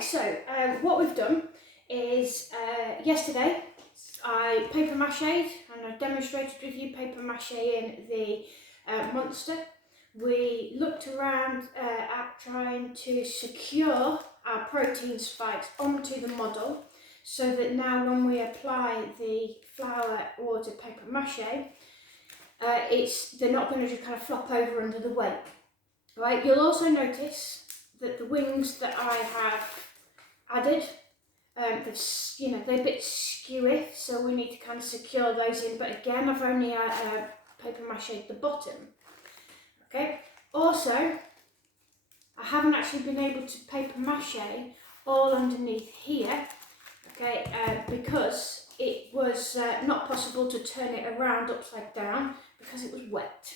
Okay, so what we've done is yesterday I paper mache'd, and I demonstrated with you paper macheing the monster. We looked around at trying to secure our protein spikes onto the model so that now when we apply the flour, water, paper mache, they're not going to just kind of flop over under the weight. Right, you'll also notice that the wings that I have added, they're a bit skewy, so we need to kind of secure those in. But again, I've only paper mache'd the bottom. Okay. Also, I haven't actually been able to paper mache all underneath here. Okay, because it was not possible to turn it around upside down because it was wet.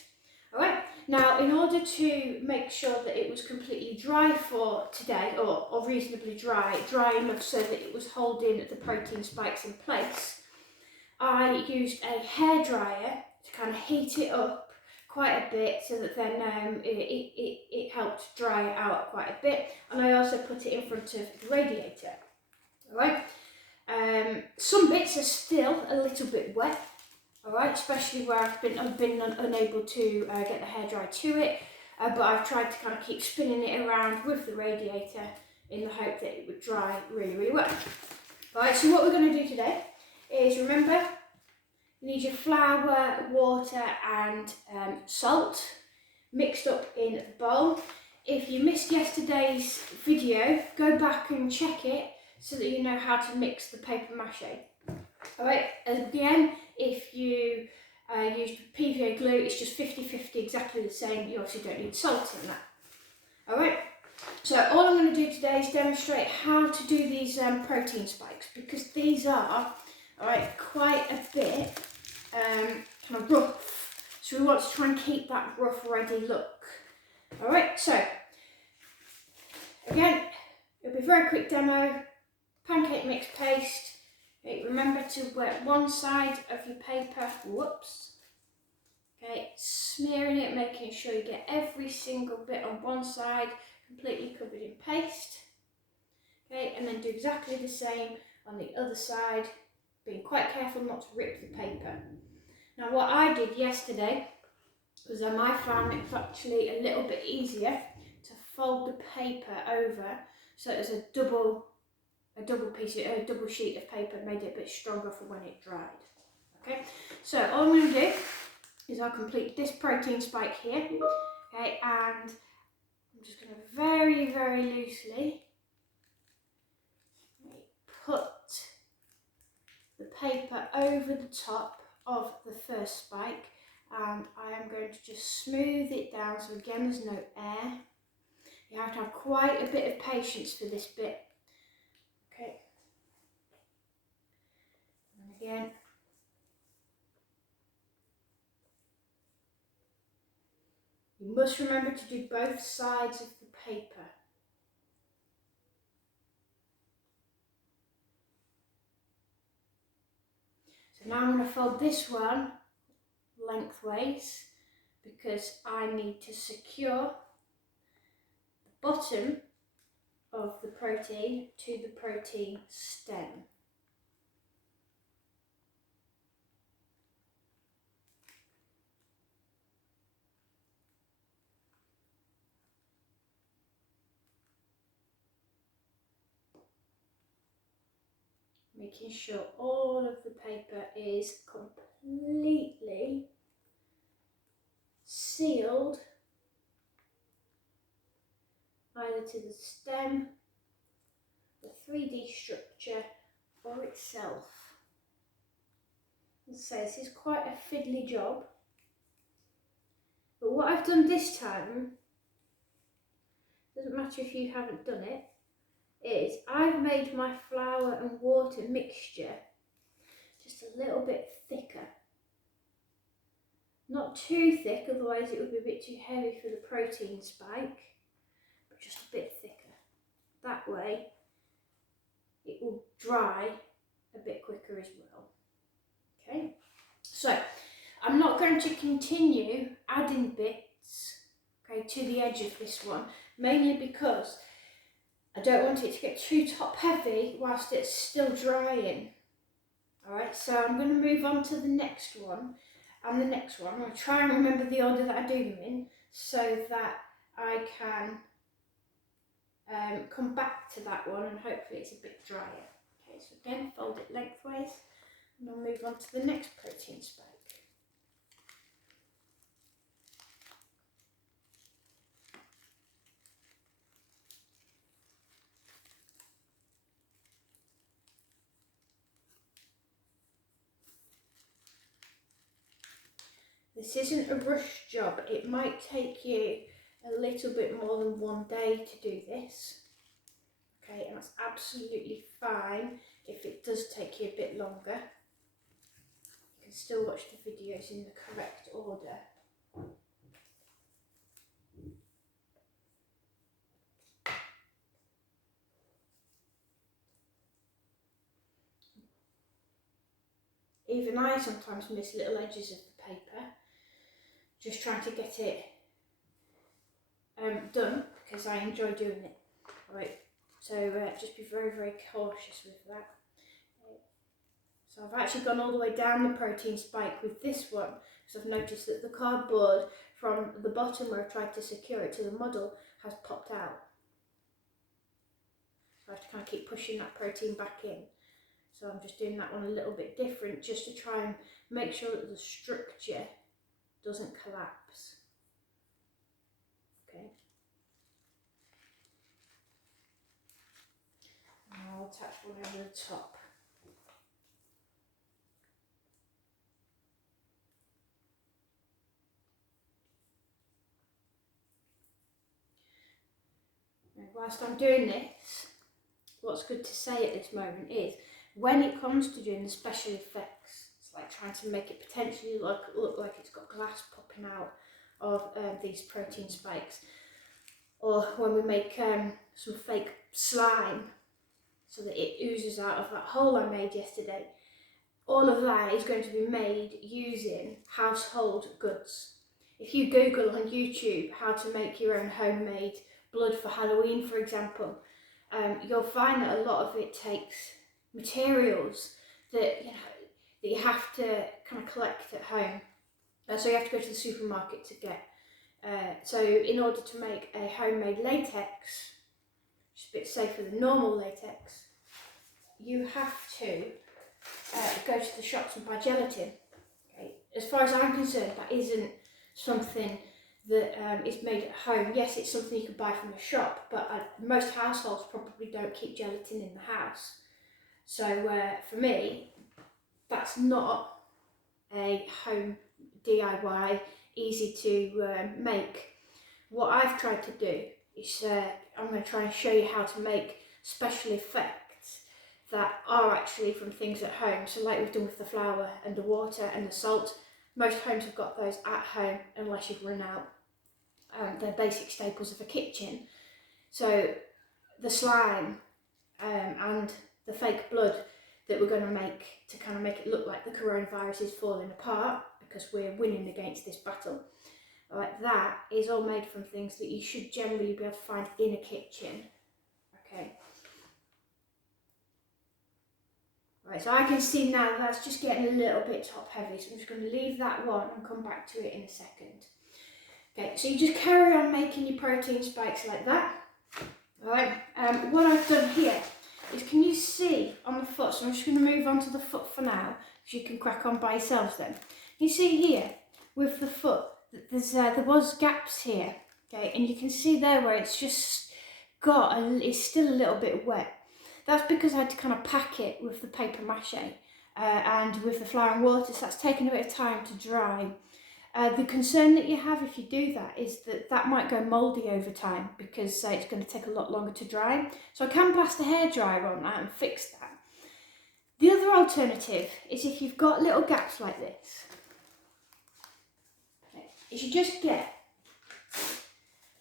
All right. Now, in order to make sure that it was completely dry for today, or reasonably dry enough so that it was holding the protein spikes in place, I used a hairdryer to kind of heat it up quite a bit so that then it helped dry it out quite a bit, and I also put it in front of the radiator. All right. Some bits are still a little bit wet. Alright, especially where I've been unable to get the hairdryer to it, but I've tried to kind of keep spinning it around with the radiator in the hope that it would dry really, really well. Alright, so what we're going to do today is, remember, you need your flour, water and salt mixed up in a bowl. If you missed yesterday's video, go back and check it so that you know how to mix the paper mache. Alright, again, if you use PVA glue, it's just 50-50, exactly the same. You obviously don't need salt in that. Alright, so all I'm going to do today is demonstrate how to do these protein spikes, because these are, alright, quite a bit kind of rough. So we want to try and keep that rough, ready look. Alright, so again, it'll be a very quick demo. Pancake mix paste. Remember to wet one side of your paper, okay, smearing it, making sure you get every single bit on one side completely covered in paste, okay, and then do exactly the same on the other side, being quite careful not to rip the paper. Now what I did yesterday was I found it was actually a little bit easier to fold the paper over so it was a double sheet of paper, made it a bit stronger for when it dried. Okay, so all I'm going to do is I'll complete this protein spike here, okay, and I'm just going to very, very loosely put the paper over the top of the first spike, and I am going to just smooth it down, so again there's no air. You have to have quite a bit of patience for this bit. Okay, and again, you must remember to do both sides of the paper. So now I'm going to fold this one lengthways because I need to secure the bottom of the protein to the protein stem. Making sure all of the paper is completely sealed either to the stem, the 3D structure, or itself. So this is quite a fiddly job, but what I've done this time, doesn't matter if you haven't done it, is I've made my flour and water mixture just a little bit thicker. Not too thick, otherwise it would be a bit too heavy for the protein spike, but just a bit thicker. That way it will dry a bit quicker as well. Okay, so I'm not going to continue adding bits, okay, to the edge of this one, mainly because I don't want it to get too top heavy whilst it's still drying. Alright, so I'm going to move on to the next one and the next one. I'm going to try and remember the order that I do them in so that I can come back to that one and hopefully it's a bit drier. Okay, so again, fold it lengthways and I'll move on to the next protein spike. This isn't a rush job. It might take you a little bit more than one day to do this. Okay, and that's absolutely fine if it does take you a bit longer. You can still watch the videos in the correct order. Even I sometimes miss little edges of the paper, just trying to get it done because I enjoy doing it. Right, so just be very, very cautious with that. So I've actually gone all the way down the protein spike with this one because I've noticed that the cardboard from the bottom where I've tried to secure it to the model has popped out. So I have to kind of keep pushing that protein back in. So I'm just doing that one a little bit different just to try and make sure that the structure doesn't collapse. Okay. And I'll attach one over the top. Now, whilst I'm doing this, what's good to say at this moment is when it comes to doing the special effects, it's like trying to make it potentially look like it's got glass popping out of these protein spikes, or when we make some fake slime so that it oozes out of that hole I made yesterday. All of that is going to be made using household goods. If you Google on YouTube how to make your own homemade blood for Halloween, for example, you'll find that a lot of it takes materials that you have to kind of collect at home. So you have to go to the supermarket to get. So in order to make a homemade latex, which is a bit safer than normal latex, you have to go to the shops and buy gelatin. Okay. As far as I'm concerned, that isn't something that is made at home. Yes, it's something you can buy from a shop, but most households probably don't keep gelatin in the house. So for me, that's not a home DIY, easy to make. What I've tried to do is I'm going to try and show you how to make special effects that are actually from things at home. So like we've done with the flour and the water and the salt, most homes have got those at home unless you've run out. They're basic staples of a kitchen. So the slime and the fake blood that we're going to make to kind of make it look like the coronavirus is falling apart because we're winning against this battle. Like that is all made from things that you should generally be able to find in a kitchen. Okay. Right, so I can see now that's just getting a little bit top heavy, so I'm just going to leave that one and come back to it in a second. Okay, so you just carry on making your protein spikes like that. Alright, what I've done here is, can you see on the foot, so I'm just going to move on to the foot for now, so you can crack on by yourselves then. You see here, with the foot, there was gaps here, okay, and you can see there where it's just got, it's still a little bit wet. That's because I had to kind of pack it with the paper mache and with the flour and water, so that's taken a bit of time to dry. The concern that you have if you do that is that that might go mouldy over time because it's going to take a lot longer to dry. So I can blast a hairdryer on that and fix that. The other alternative is if you've got little gaps like this, okay, is you just get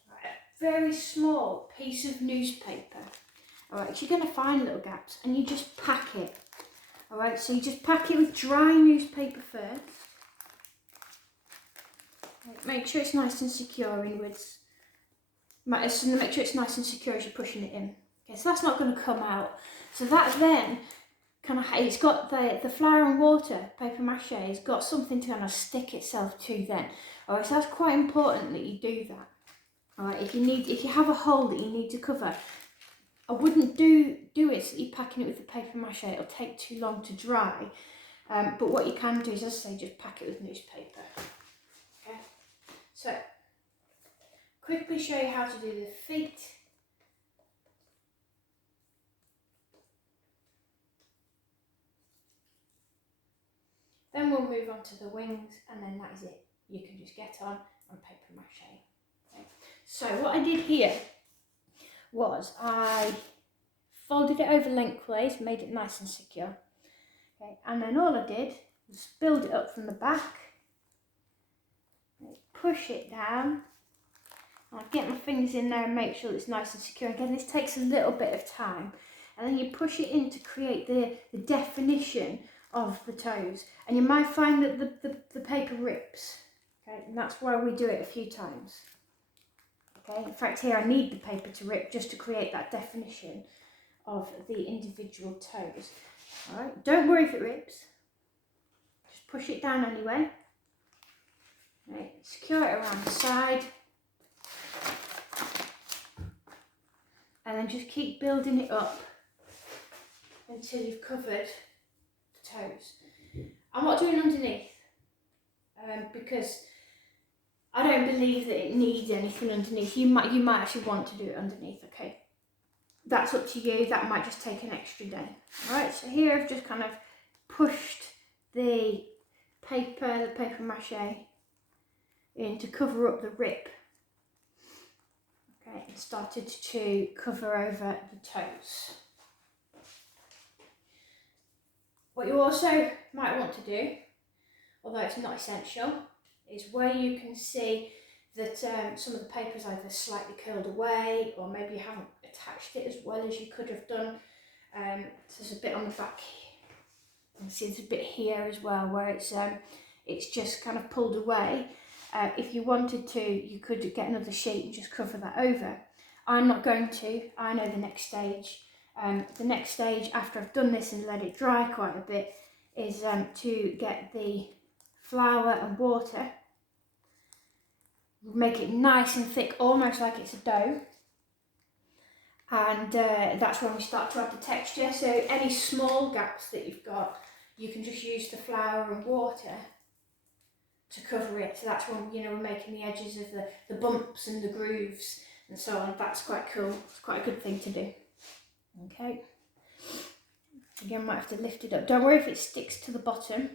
a very small piece of newspaper. Alright, so you're going to find little gaps and you just pack it. Alright, so you just pack it with dry newspaper first. Make sure it's nice and secure inwards. Make sure it's nice and secure as you're pushing it in. Okay, so that's not going to come out. So that then kind of, it's got the flour and water, paper mache, has got something to kind of stick itself to then. All right, so that's quite important that you do that. All right, if you have a hole that you need to cover, I wouldn't do it so that you're packing it with the paper mache. It'll take too long to dry. But what you can do is, as I say, just pack it with newspaper. Okay, so quickly show you how to do the feet. Then we'll move on to the wings, and then that is it. You can just get on paper mache. Okay. So what I did here was I folded it over lengthways, made it nice and secure. Okay, and then all I did was build it up from the back, push it down. I'll get my fingers in there and make sure it's nice and secure. Again, this takes a little bit of time. And then you push it in to create the definition of the toes. And you might find that the paper rips. Okay, and that's why we do it a few times. Okay, in fact here I need the paper to rip just to create that definition of the individual toes. Alright, don't worry if it rips. Just push it down anyway. Right, secure it around the side. And then just keep building it up until you've covered the toes. I'm not doing underneath because I don't believe that it needs anything underneath. You might actually want to do it underneath, okay? That's up to you. That might just take an extra day. Alright, so here I've just kind of pushed the paper mache in to cover up the rip. Okay, and started to cover over the toes. What you also might want to do, although it's not essential, is where you can see that some of the paper is either slightly curled away or maybe you haven't attached it as well as you could have done. So there's a bit on the back here. You can see there's a bit here as well where it's just kind of pulled away. If you wanted to, you could get another sheet and just cover that over. I'm not going to. I know the next stage. The next stage after I've done this and let it dry quite a bit is to get the flour and water, make it nice and thick, almost like it's a dough. And that's when we start to add the texture. So any small gaps that you've got, you can just use the flour and water to cover it. So that's when, we're making the edges of the bumps and the grooves and so on. That's quite cool. It's quite a good thing to do. Okay. Again, might have to lift it up. Don't worry if it sticks to the bottom.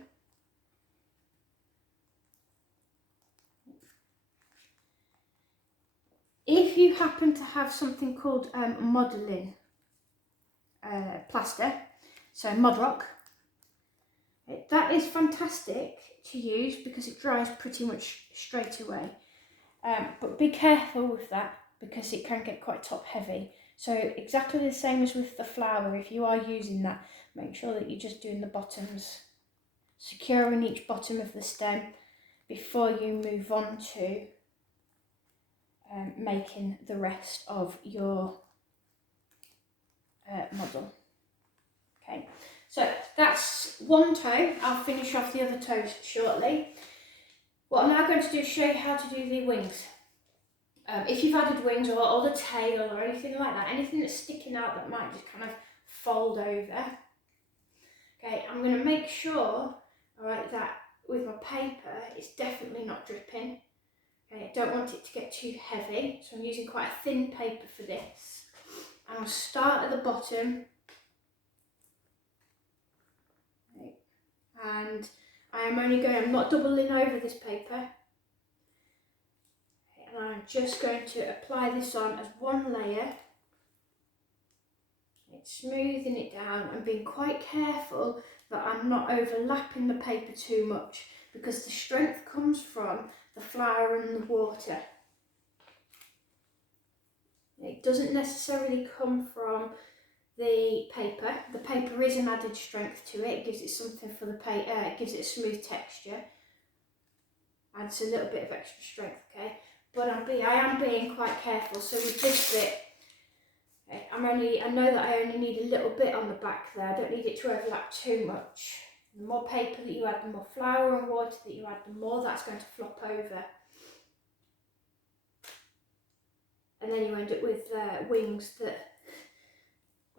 If you happen to have something called modelling plaster, so Mod Rock, that is fantastic to use because it dries pretty much straight away. But be careful with that because it can get quite top heavy. So exactly the same as with the flour, if you are using that, make sure that you're just doing the bottoms, securing each bottom of the stem before you move on to making the rest of your model. Okay, so that's one toe. I'll finish off the other toes shortly. What I'm now going to do is show you how to do the wings. If you've added wings or the tail or anything like that, anything that's sticking out that might just kind of fold over. Okay, I'm going to make sure, alright, that with my paper it's definitely not dripping. Okay, I don't want it to get too heavy, so I'm using quite a thin paper for this. And I'll start at the bottom. Okay. And I'm not doubling over this paper. And I'm just going to apply this on as one layer. It's smoothing it down and being quite careful that I'm not overlapping the paper too much because the strength comes from the flour and the water. It doesn't necessarily come from the paper. The paper is an added strength to it. It gives it something for the paper. It gives it a smooth texture. Adds a little bit of extra strength, okay? But I am being quite careful. So with this bit, Okay, I know that I only need a little bit on the back there. I don't need it to overlap too much. The more paper that you add, the more flour and water that you add, the more that's going to flop over. And then you end up with wings that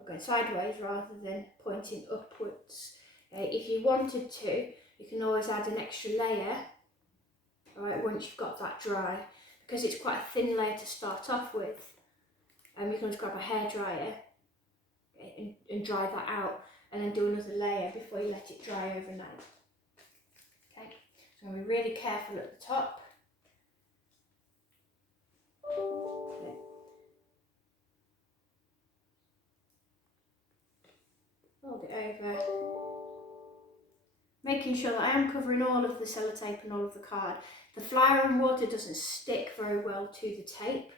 are going sideways rather than pointing upwards. If you wanted to, you can always add an extra layer, alright, once you've got that dry, because it's quite a thin layer to start off with. You can just grab a hairdryer and dry that out, and then do another layer before you let it dry overnight. Okay, so I'm going to be really careful at the top. Okay. Fold it over, making sure that I am covering all of the sellotape and all of the card. The flour and water doesn't stick very well to the tape,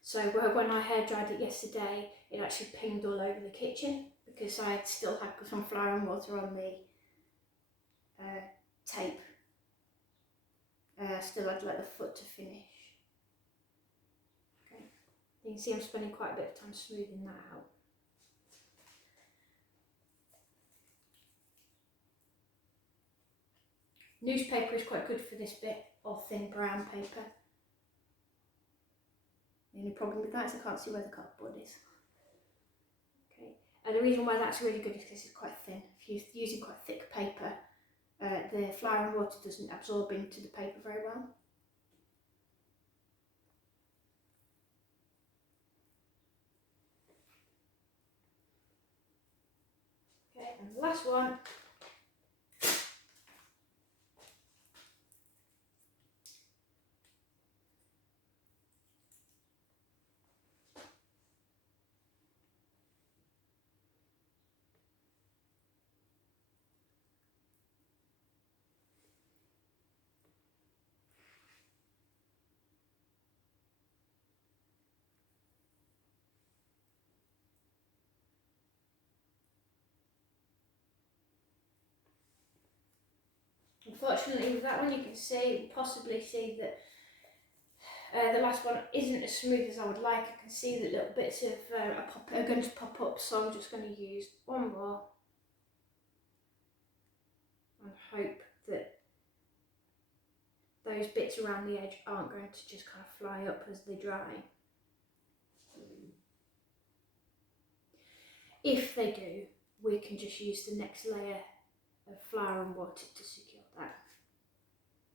so when I hair dried it yesterday, it actually pinged all over the kitchen because I still had some flour and water on the tape. Still had like the foot to finish. Okay, you can see I'm spending quite a bit of time smoothing that out. Newspaper is quite good for this bit, or thin brown paper. The only problem with that is I can't see where the cardboard is. Okay, and the reason why that's really good is because it's quite thin. If you're using quite thick paper, the flour and water doesn't absorb into the paper very well. Okay, and the last one. Unfortunately with that one you can possibly see that the last one isn't as smooth as I would like. I can see that little bits of are going to pop up, so I'm just going to use one more and hope that those bits around the edge aren't going to just kind of fly up as they dry. If they do, we can just use the next layer of flour and water to secure that.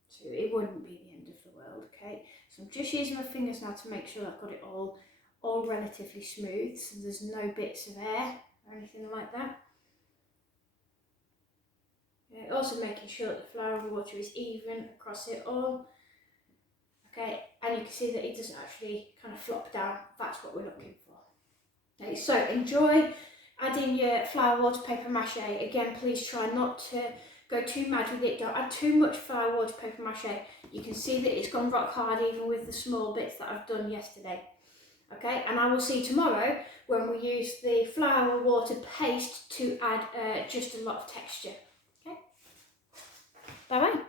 So it wouldn't be the end of the world, okay? So I'm just using my fingers now to make sure I've got it all relatively smooth, so there's no bits of air or anything like that. Okay, also making sure that the flour and water is even across it all. Okay, and you can see that it doesn't actually kind of flop down. That's what we're looking for. Okay, so enjoy adding your flour, water, paper mache. Again, please try not to go too mad with it. Don't add too much flour, water, paper mache. You can see that it's gone rock hard even with the small bits that I've done yesterday. Okay, and I will see you tomorrow when we use the flour, water paste to add just a lot of texture. Okay, bye bye.